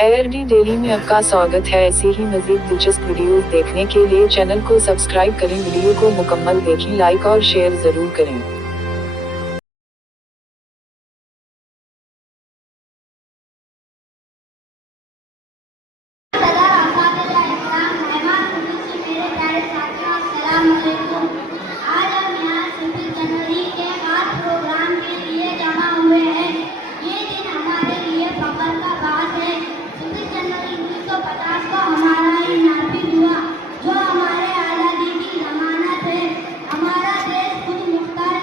ARD daily में आपका स्वागत है। ऐसी ही मजीद दिलचस्प वीडियोस देखने के लिए चैनल को सब्सक्राइब करें। वीडियो को मुकम्मल देखें, लाइक और शेयर जरूर करें। आज हम यहाँ 26 जनवरी के खास प्रोग्राम के लिए जमा हुए हैं। ये दिन हमारे लिए फख्र का बात है। 26 जनवरी 1950 को हमारा ही नाफिज हुआ, जो हमारे आज़ादी की जमानत है। हमारा देश खुद मुख्तार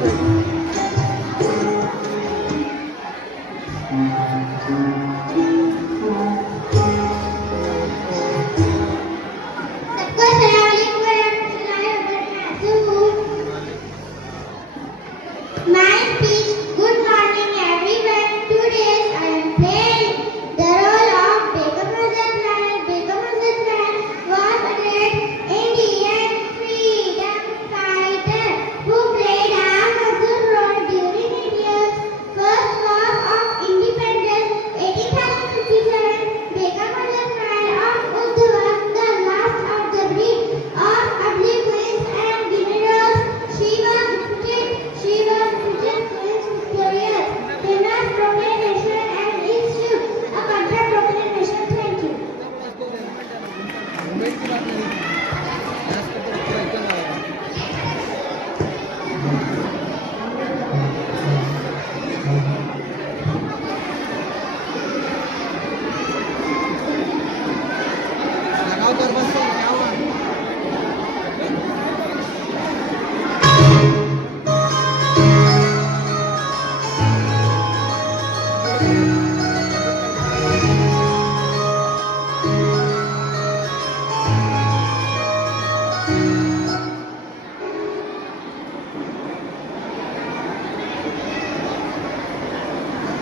सबको अस्सलाम वालेकुम वरहमतुल्लाहि वबरकातुहू। My speech. Good morning, everyone. Today I am playing the role of Begum Hazrat Mahal. Begum Hazrat Mahal was a great Indian freedom fighter who played a major role during India's first war of independence, 1857. Begum Hazrat Mahal of Urdu was the last of the breed of ugly queens and generals. She was Prince Victoria's famous proclamation and issued a counter proclamation. Thank you.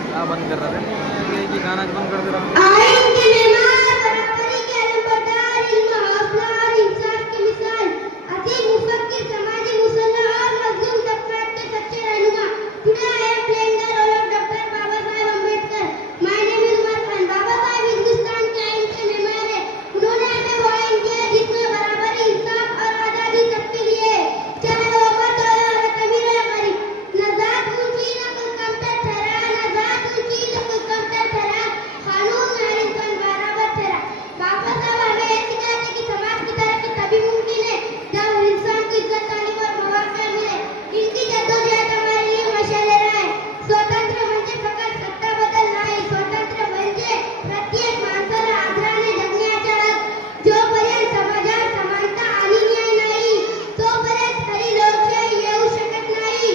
क्या बंद कर रहा है कि गाना बंद कर दे रहा हूँ। आइन के मेहमान, बराबरी के अलमबरदार, इल्म हौसला और इंसाफ की मिसाल, अजीब मुफक्किर, समाजी मुसल्लह और मजलूम तबकात के सच्चे रहनुमा। Today I am playing the role of Dr. Baba Saheb Ambedkar. My name is Umar Khan. Baba Saheb Hindustan के आइन के मेहमान है. उन्होंने हमें वो आइन दिया जिसमें बराबरी, इंसाफ और आजादी सबके लिए है, चाहे वो मर्द हो या औरत, अमीर हो या गरीब। न जात ऊंची न कोई कमतर ठहरा, न जात ऊंची न कोई कमतर ठहरा, कानून में हर इंसान बराबर ठहरा। बाबा साहब हमें ये सिखाते कि समाज की तरक्की तभी मुमकिन है जब इंसान को इज्जत, तालीम और मौका मिले। इनकी जद्दोजहद हमारे लिए मशाल राह है. स्वतंत्र म्हणजे फकत सत्ता बदल नाही, स्वतंत्र म्हणजे प्रत्येक माणसाला आदराने जगण्याचा हक. जोपर्यंत समाजात समानता आणि न्याय नाही तोपर्यंत खरी लोकशाही येऊ शकत नाही.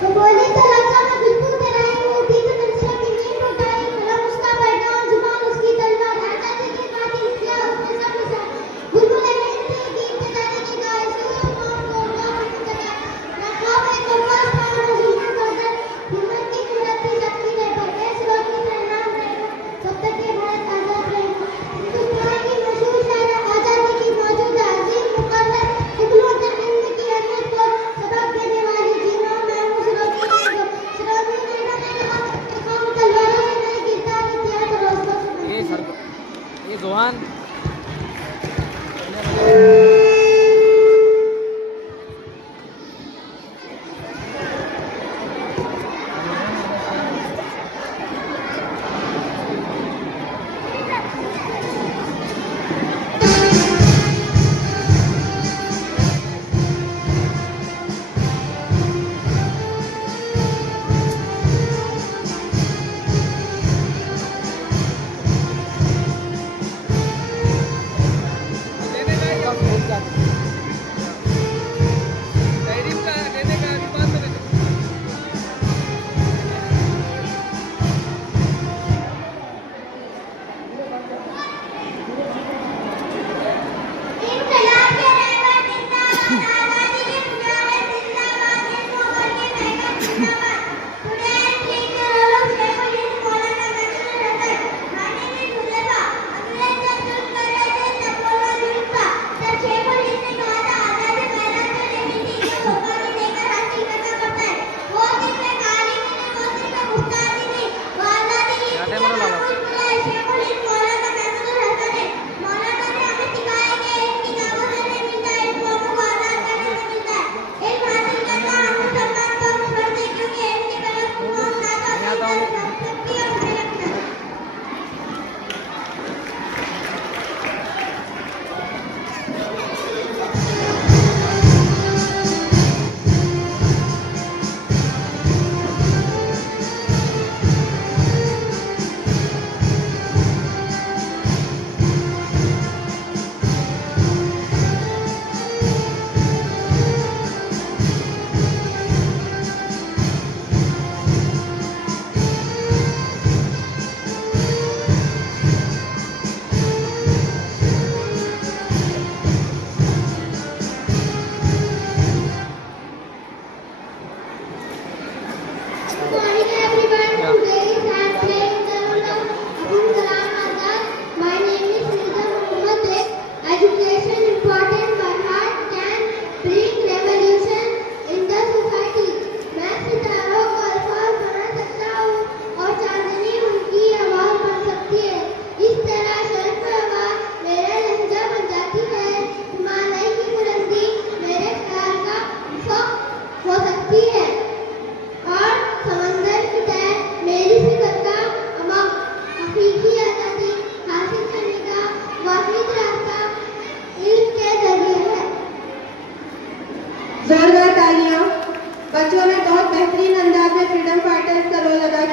तो बोले तो लगा मैं बिल्कुल तेरा ही हूँ. तीन मंजिला की नींद उठाई, कलम उसका बैठा और जुबान उसकी तलवार. आजादी के कातिल किया उसने सब निशान. बुलबुल हिंद के गीत बजाने की गाय, सूरज मौत को उड़ान की तरह. न खौफ है कफास का न जुल्म का डर. हिम्मत की कुदरत की शक्ति ने पर देश रोटी का नाम रहेगा तब तक ये भारत आजाद रहेगा. हिंदुस्तान की मशहूर शायर आजादी की मौजूदा अजीम मुकर्रर इकलौते हिंद की अहमियत को सबक देने वाली जीनों में ये सर ये जोहान बेहतरीन अंदाज में फ्रीडम फाइटर्स का रोल अदा